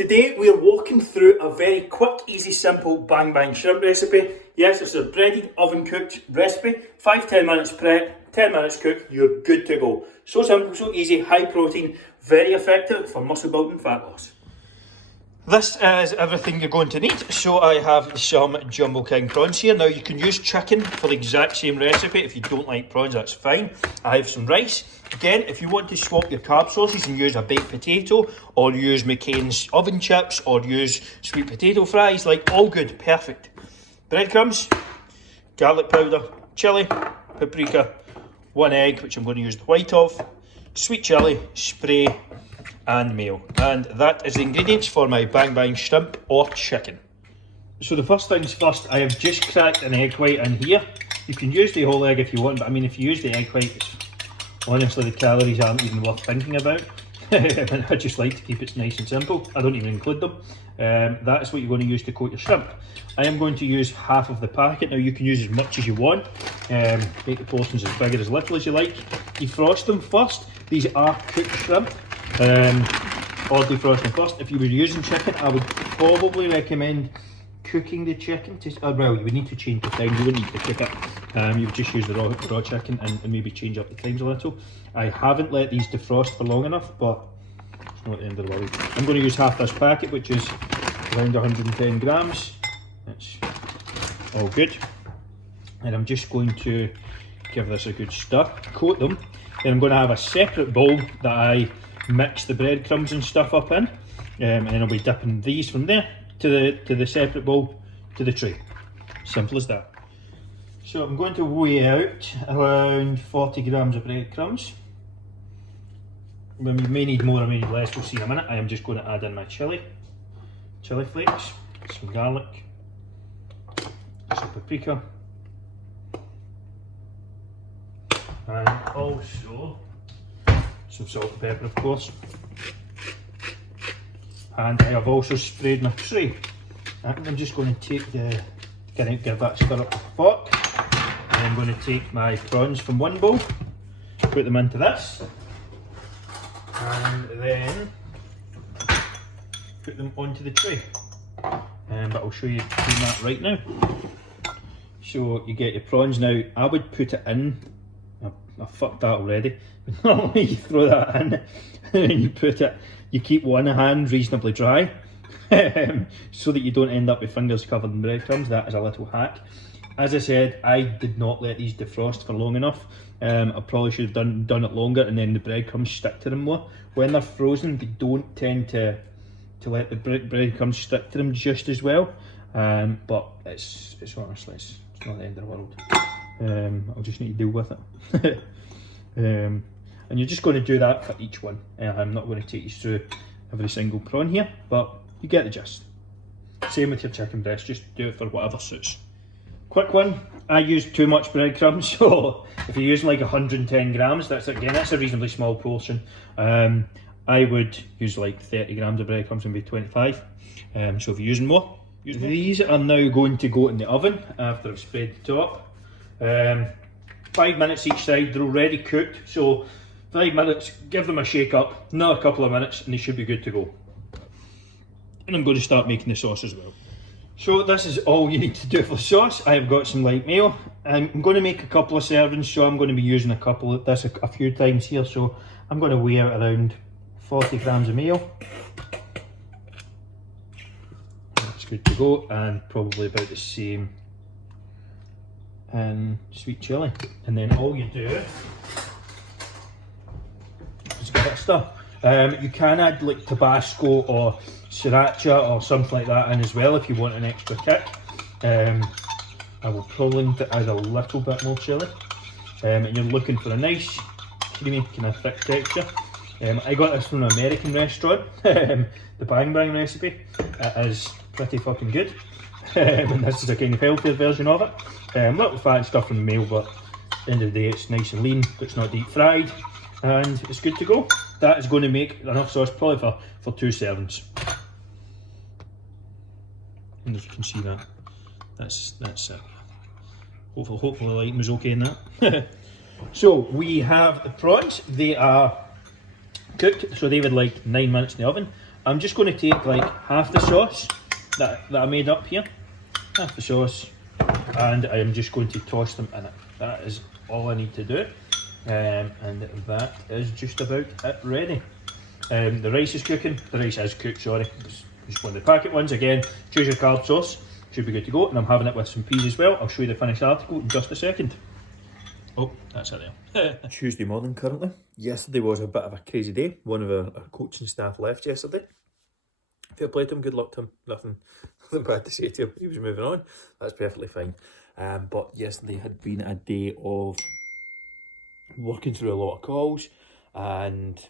Today we are walking through a very quick, easy, simple bang bang shrimp recipe. Yes, this is a breaded, oven cooked recipe. 5-10 minutes prep, 10 minutes cook, you're good to go. So simple, so easy, high protein, very effective for muscle building and fat loss. This is everything you're going to need. So I have some Jumbo King prawns here. Now you can use chicken for the exact same recipe. If you don't like prawns, that's fine. I have some rice. Again, if you want to swap your carb sources and use a baked potato, or use McCain's oven chips, or use sweet potato fries, like all good, perfect. Breadcrumbs, garlic powder, chilli, paprika, 1 egg, which I'm going to use the white of, sweet chilli, spray, and mayo. And that is the ingredients for my bang bang shrimp or chicken. So the first things first, I have just cracked an egg white in here. You can use the whole egg if you want, but I mean if you use the egg white, honestly the calories aren't even worth thinking about. I just like to keep it nice and simple. I don't even include them. That is what you're going to use to coat your shrimp. I am going to use half of the packet. Now you can use as much as you want. Make the portions as big or as little as you like. Defrost them first. These are cooked shrimp. Or defrost them first. If you were using chicken, I would probably recommend cooking the chicken. Well, you would need to change the time. You wouldn't need to cook it. You would just use the raw chicken and maybe change up the times a little. I haven't let these defrost for long enough, but it's not the end of the world. I'm going to use half this packet, which is around 110 grams. That's all good. And I'm just going to give this a good stir, coat them. Then I'm going to have a separate bowl that I mix the breadcrumbs and stuff up in, and then I'll be dipping these from there to the separate bowl to the tray. Simple as that. So I'm going to weigh out around 40 grams of breadcrumbs. We may need more or may need less, we'll see in a minute. I am just going to add in my chilli flakes, some garlic, some paprika, and also some salt and pepper, of course. And I have also sprayed my tray. And I'm just going to take give that a stir up with a fork. And I'm going to take my prawns from one bowl, put them into this, and then put them onto the tray. But I'll show you doing that right now. So you get your prawns. Now I would put it in. I fucked that already. Normally you throw that in and then you put it, you keep one hand reasonably dry so that you don't end up with fingers covered in breadcrumbs. That is a little hack. As I said, I did not let these defrost for long enough. I probably should have done it longer, and then the breadcrumbs stick to them more. When they're frozen, they don't tend to let the breadcrumbs stick to them just as well. But it's honestly, it's not the end of the world. I'll just need to deal with it. And you're just going to do that for each one. I'm not going to take you through every single prawn here, but you get the gist. Same with your chicken breast, just do it for whatever suits. Quick one, I use too much breadcrumbs, so if you're using like 110 grams, that's a reasonably small portion. I would use like 30 grams of breadcrumbs and maybe 25. So if you're using more, These are now going to go in the oven after I've sprayed the top. 5 minutes each side, they're already cooked, so 5 minutes, give them a shake up, another couple of minutes and they should be good to go. And I'm going to start making the sauce as well. So this is all you need to do for the sauce. I've got some light mayo. I'm going to make a couple of servings, so I'm going to be using a few times here, so I'm going to weigh out around 40 grams of mayo. That's good to go, and probably about the same in sweet chilli. And then all you do is give it a stir. You can add like Tabasco or Sriracha or something like that in as well if you want an extra kick. I will probably need to add a little bit more chilli. And you're looking for a nice, creamy, kind of thick texture. I got this from an American restaurant, the Bang Bang recipe. It is pretty fucking good. And this is a kind of healthier version of it. Little fat and stuff from the meal, but at the end of the day it's nice and lean, but it's not deep fried. And it's good to go. That is going to make enough sauce probably for 2 servings. And as you can see that's it. Hopefully the lighting was okay in that. So we have the prawns. They are cooked, so they would like 9 minutes in the oven. I'm just going to take like half the sauce that I made up here, half the sauce, and I am just going to toss them in it. That is all I need to do, and that is just about it ready. The rice is cooking, the rice is cooked, sorry, it's just one of the packet ones. Again, choose your carb sauce, should be good to go, and I'm having it with some peas as well. I'll show you the finished article in just a second. Oh, that's it there. Tuesday morning currently. Yesterday was a bit of a crazy day. One of our coaching staff left yesterday. Fair play to him, good luck to him. Nothing bad to say to him. He was moving on. That's perfectly fine. But yesterday had been a day of working through a lot of calls and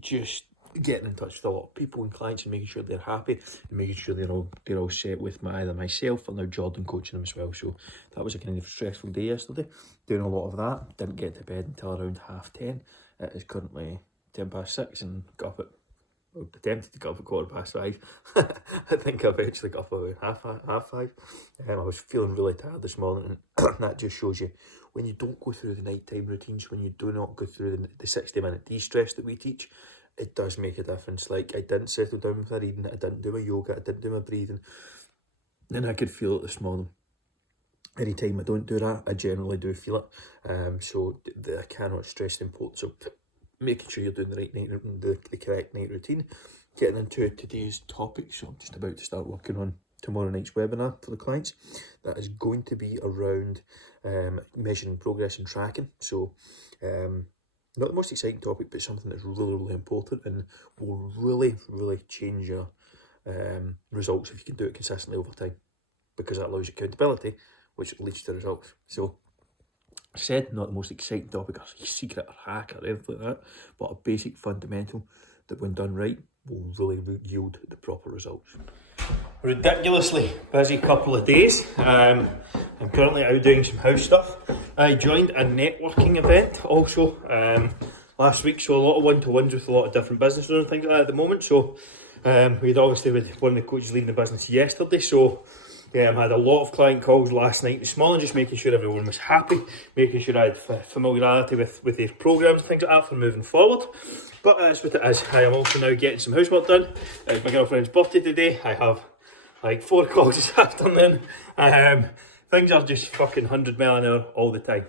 just getting in touch with a lot of people and clients and making sure they're happy and making sure they're all set with either myself or now Jordan coaching them as well. So that was a kind of stressful day yesterday, doing a lot of that. Didn't get to bed until around 10:30. It is currently 6:10 and got up at, well, attempted to get up at 5:15. I think I eventually got up about half five. I was feeling really tired this morning, and that just shows you when you don't go through the nighttime routines, when you do not go through the 60-minute de-stress that we teach, it does make a difference. Like, I didn't settle down with my reading, I didn't do my yoga, I didn't do my breathing, and I could feel it this morning. Anytime I don't do that, I generally do feel it. So I cannot stress the importance of making sure you're doing the right night routine, the correct night routine. Getting into today's topic, so I'm just about to start working on tomorrow night's webinar for the clients. That is going to be around measuring progress and tracking. So not the most exciting topic, but something that's really, really important and will really, really change your results if you can do it consistently over time, because that allows you accountability, which leads to results. So I said not the most exciting topic or secret or hack or anything like that, but a basic fundamental that when done right will really yield the proper results. Ridiculously busy couple of days. I'm currently out doing some house stuff. I joined a networking event also last week, so a lot of one-to-ones with a lot of different businesses and things like that at the moment. So we'd obviously with one of the coaches leading the business yesterday, so I had a lot of client calls last night, this morning, just making sure everyone was happy, making sure I had familiarity with their programs and things like that for moving forward. But that's what it is. I am also now getting some housework done. It's my girlfriend's birthday today. I have like 4 calls this afternoon. Things are just fucking 100 mile an hour all the time.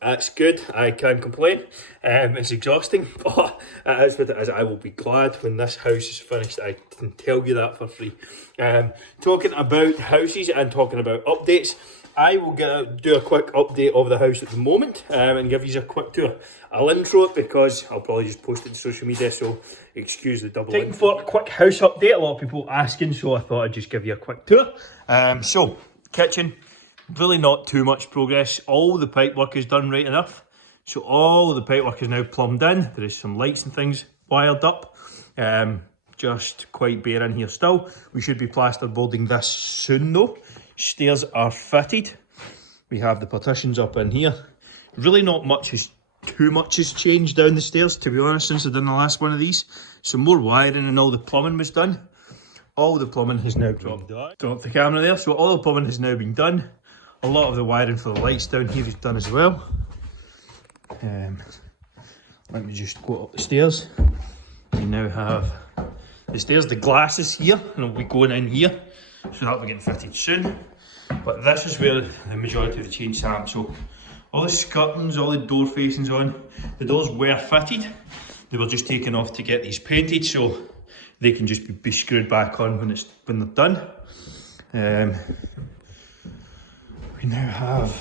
That's good, I can't complain. It's exhausting, but it is what it is. I will be glad when this house is finished, I can tell you that for free. Talking about houses and talking about updates, I will do a quick update of the house at the moment and give you a quick tour. I'll intro it because I'll probably just post it to social media, so excuse the double. Time for a quick house update. A lot of people asking, so I thought I'd just give you a quick tour. So, kitchen. Really not too much progress. All the pipe work is done right enough. So all the pipe work is now plumbed in. There is some lights and things wired up. Just quite bare in here still. We should be plasterboarding this soon though. Stairs are fitted. We have the partitions up in here. Really not too much has changed down the stairs, to be honest, since I've done the last one of these. Some more wiring and all the plumbing was done. All the plumbing has now dropped the camera there. So all the plumbing has now been done. A lot of the wiring for the lights down here is done as well. Let me just go up the stairs. We now have the stairs, the glass is here, and it'll be going in here. So that'll be getting fitted soon. But this is where the majority of the change happened. So all the skirtings, all the door facings on, the doors were fitted. They were just taken off to get these painted, so they can just be screwed back on when they're done. We now have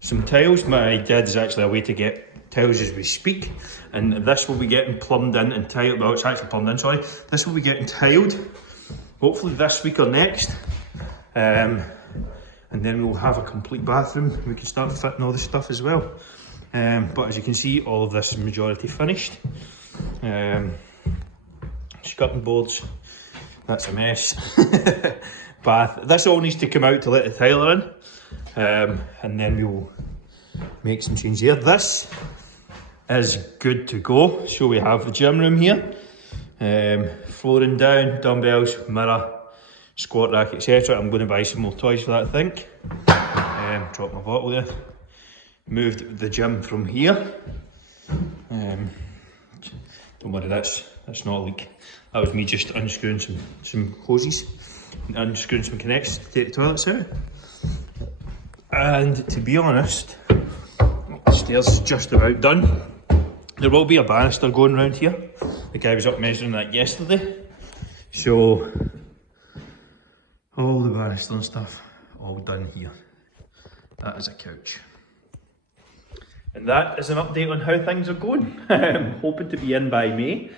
some tiles. My dad's actually away to get tiles as we speak, and this will be getting plumbed in and tiled. Well, it's actually plumbed in, sorry. This will be getting tiled, hopefully this week or next. And then we'll have a complete bathroom. We can start fitting all this stuff as well. But as you can see, all of this is majority finished. Skirting boards, that's a mess. Bath, this all needs to come out to let the tiler in, and then we will make some changes here. This is good to go. So we have the gym room here, flooring down, dumbbells, mirror, squat rack, etc. I'm going to buy some more toys for that, I think. Drop my bottle there. Moved the gym from here. Don't worry, that's not a leak. That was me just unscrewing some hoses, and unscrewing some connects to take the toilets out. And to be honest, the stairs is just about done. There will be a banister going around here. The guy was up measuring that yesterday. So, all the banister and stuff, all done here. That is a couch. And that is an update on how things are going. I'm hoping to be in by May.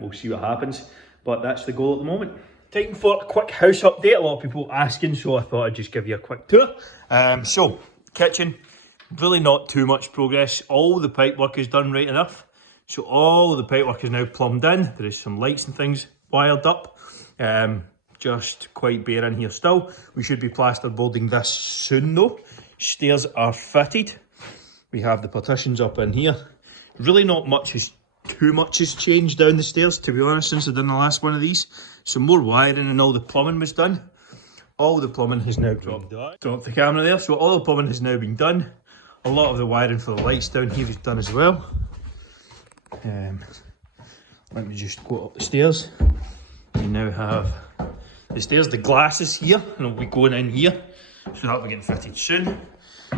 We'll see what happens, but that's the goal at the moment. Time for a quick house update. A lot of people asking, so I thought I'd just give you a quick tour. So, kitchen, really not too much progress. All the pipe work is done right enough. So all the pipe work is now plumbed in. There is some lights and things wired up. Just quite bare in here still. We should be plasterboarding this soon though. Stairs are fitted. We have the partitions up in here. Really not too much has changed down the stairs, to be honest, since I've done the last one of these. Some more wiring and all the plumbing was done. All the plumbing has now dropped the camera there. So all the plumbing has now been done. A lot of the wiring for the lights down here is done as well. Let me just go up the stairs. We now have the stairs, the glass is here, and it'll be going in here. So that'll be getting fitted soon.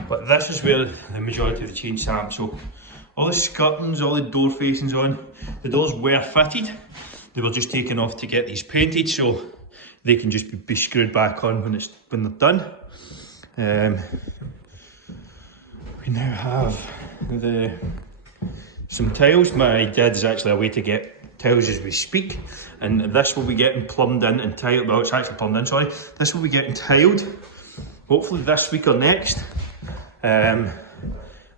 But this is where the majority of the change happened. So all the skirtings, all the door facings on, the doors were fitted. They were just taken off to get these painted, so they can just be screwed back on when they're done. We now have some tiles. My dad is actually away to get tiles as we speak, and this will be getting plumbed in and tiled. Well, it's actually plumbed in, sorry. This will be getting tiled, hopefully this week or next. And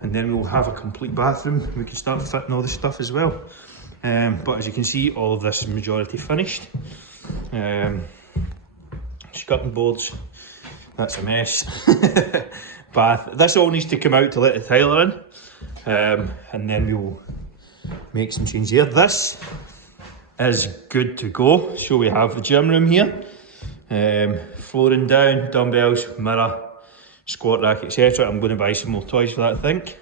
then we'll have a complete bathroom. We can start fitting all this stuff as well. But as you can see, all of this is majority finished. Skirting boards, that's a mess. Bath, this all needs to come out to let the tiler in. And then we'll make some changes here. This is good to go. So we have the gym room here. Flooring down, dumbbells, mirror, squat rack, etc. I'm going to buy some more toys for that, I think.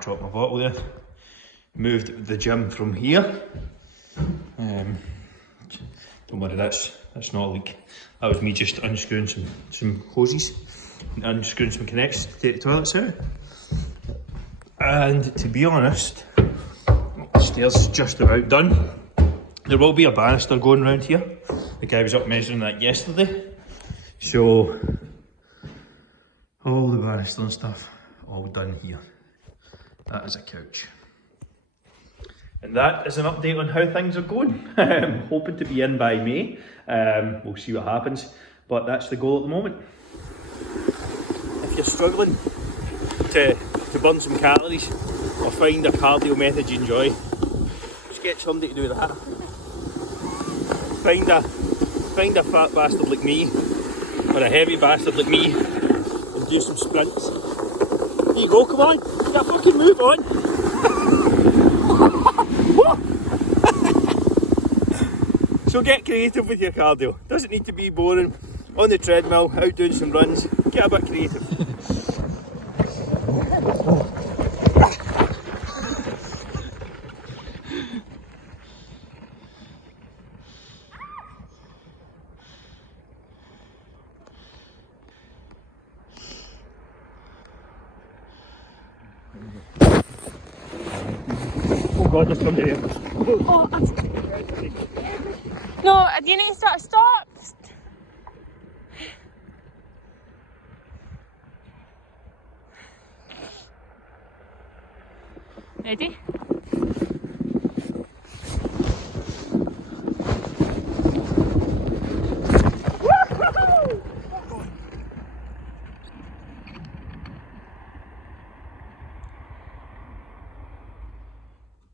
Drop my bottle there. Moved the gym from here. Don't worry, that's not a leak. That was me just unscrewing some hoses and unscrewing some connects to take the toilets out. And to be honest, the stairs is just about done. There will be a banister going around here. The guy was up measuring that yesterday. So all the banister and stuff, all done here. That is a couch. And that is an update on how things are going. I'm hoping to be in by May. We'll see what happens, but that's the goal at the moment. If you're struggling to burn some calories or find a cardio method you enjoy, just get somebody to do that. Find a fat bastard like me, or a heavy bastard like me, and do some sprints. There you go, come on, you gotta fucking move on. So get creative with your cardio. Doesn't need to be boring. On the treadmill, out doing some runs, get a bit creative. Oh God, there's somebody here. Oh, no, do you need to stop? Ready?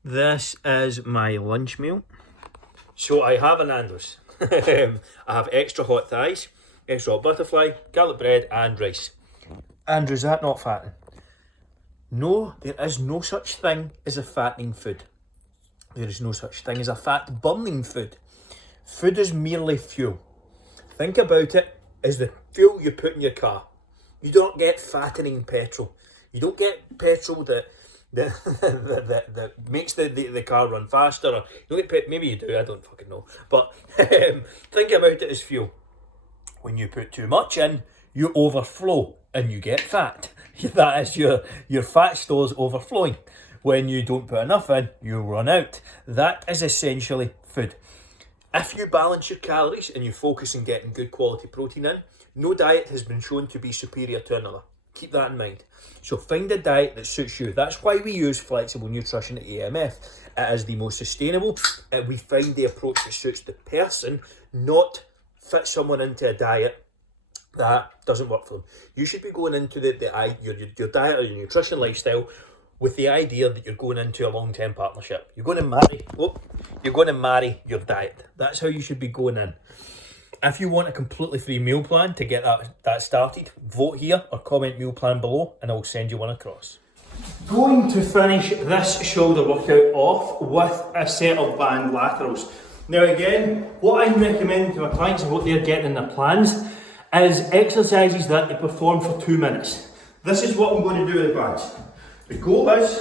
This is my lunch meal. So I have a Nando's. I have extra hot thighs, extra hot butterfly, garlic bread and rice. Andrew, is that not fattening? No, there is no such thing as a fattening food. There is no such thing as a fat burning food. Food is merely fuel. Think about it as the fuel you put in your car. You don't get fattening petrol. You don't get petrol that that makes the car run faster. Or, maybe you do, I don't fucking know. But think about it as fuel. When you put too much in, you overflow and you get fat. That is your fat stores overflowing. When you don't put enough in, you run out. That is essentially food. If you balance your calories and you focus on getting good quality protein in, no diet has been shown to be superior to another. Keep that in mind. So find a diet that suits you. That's why we use flexible nutrition at AMF. It is the most sustainable, and we find the approach that suits the person, not fit someone into a diet that doesn't work for them. You should be going into your diet or your nutrition lifestyle with the idea that you're going into a long-term partnership. You're going to marry your diet. That's how you should be going in. If you want a completely free meal plan to get that started, vote here or comment meal plan below and I'll send you one across. Going to finish this shoulder workout off with a set of band laterals. Now again, what I'm recommending to my clients and what they're getting in their plans is exercises that they perform for 2 minutes. This is what I'm going to do with the bands. The goal is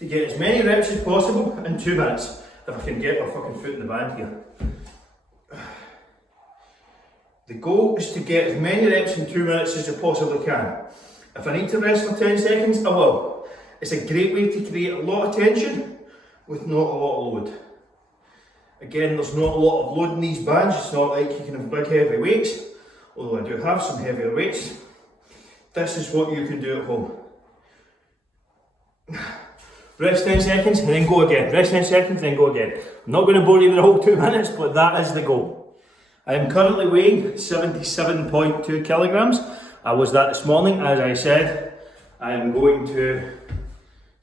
to get as many reps as possible in 2 minutes. If I can get my fucking foot in the band here. The goal is to get as many reps in 2 minutes as I possibly can. If I need to rest for 10 seconds, I will. It's a great way to create a lot of tension with not a lot of load. Again, there's not a lot of load in these bands. It's not like you can have big heavy weights, although I do have some heavier weights. This is what you can do at home. Rest 10 seconds and then go again. Rest 10 seconds and then go again. I'm not going to bore you with the whole 2 minutes, but that is the goal. I am currently weighing 77.2 kilograms. I was that this morning. As I said, I am going to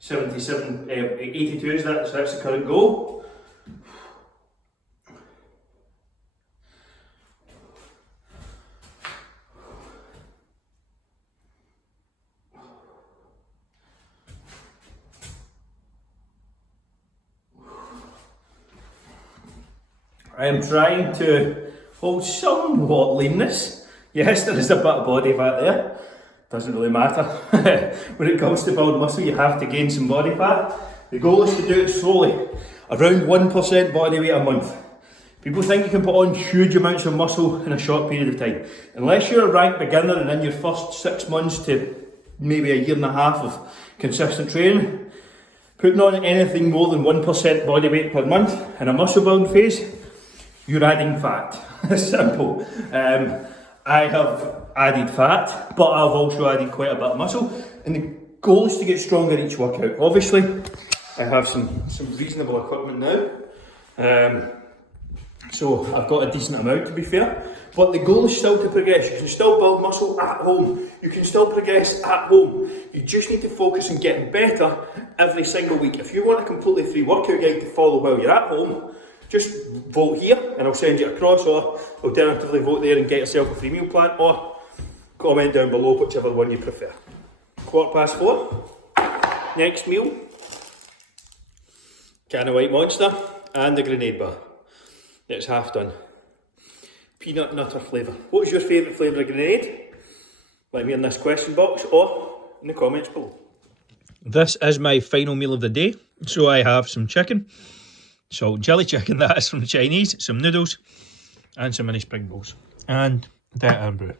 82 is that, so that's the current goal. I am trying to hold somewhat leanness. Yes, there is a bit of body fat there. Doesn't really matter. When it comes to building muscle, you have to gain some body fat. The goal is to do it slowly, around 1% body weight a month. People think you can put on huge amounts of muscle in a short period of time. Unless you're a rank beginner and in your first 6 months to maybe a year and a half of consistent training, putting on anything more than 1% body weight per month in a muscle building phase, you're adding fat. Simple. I have added fat, but I've also added quite a bit of muscle, and the goal is to get stronger each workout. Obviously, I have some reasonable equipment now, so I've got a decent amount to be fair, but the goal is still to progress. You can still build muscle at home, you can still progress at home. You just need to focus on getting better every single week. If you want a completely free workout guide to follow while you're at home, just vote here and I'll send you across, or alternatively vote there and get yourself a free meal plan, or comment down below whichever one you prefer. 4:15, next meal, can of White Monster and a grenade bar. It's half done. Peanut nutter flavour. What was your favourite flavour of grenade? Let me in this question box or in the comments below. This is my final meal of the day. So I have some chicken, salt and chilli chicken, that is from the Chinese, some noodles, and some mini spring rolls. And that and bread.